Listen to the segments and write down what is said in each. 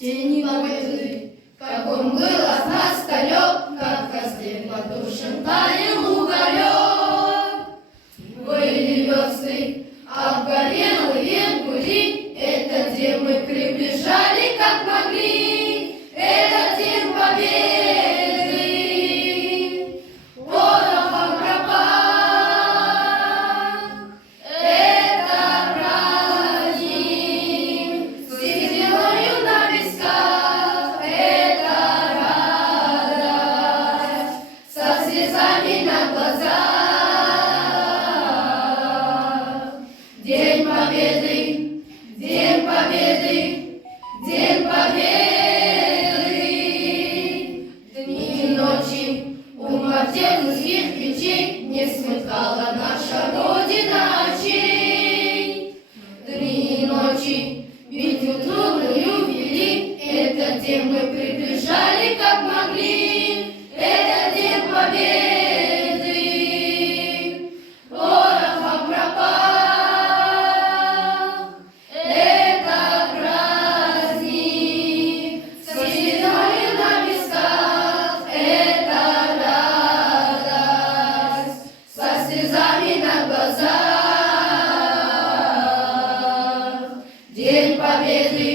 тени победы, как он был от нас далек, как в костре потушен таял уголек. Были весны, обгорелые бури, этот день мы приближали, как могли, этот день победы. Порохом пропах, это праздник, с сединою на висках, это радость, со слезами на глазах. День победы, день победы, день победы. Дни и ночи у мартельных кирпичей не смыкала наша Родина очей. Дни и ночи битву трудную вели, этот день мы приближали, как могли, этот день победы. Порохом пропах, это праздник, с сединою на висках, это радость, со слезами на глазах. День победы,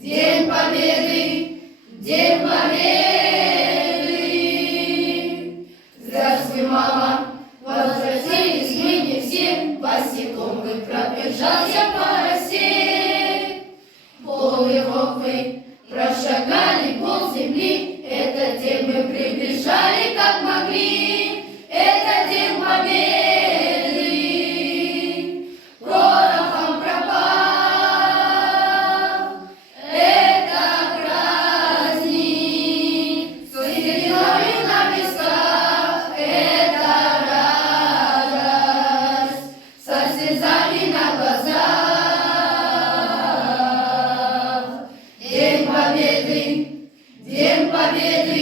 день победы, день победы. Здравствуй, мама, возвратились мы не все, босиком мы пробежал я по росе. Полы роквы прошагали пол земли, этот день мы приближали, как могли, этот день победы. Порохом пропах, это праздник, с сединою на висках, это радость, со слезами на глазах. День победы, день победы,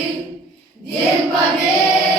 день победы.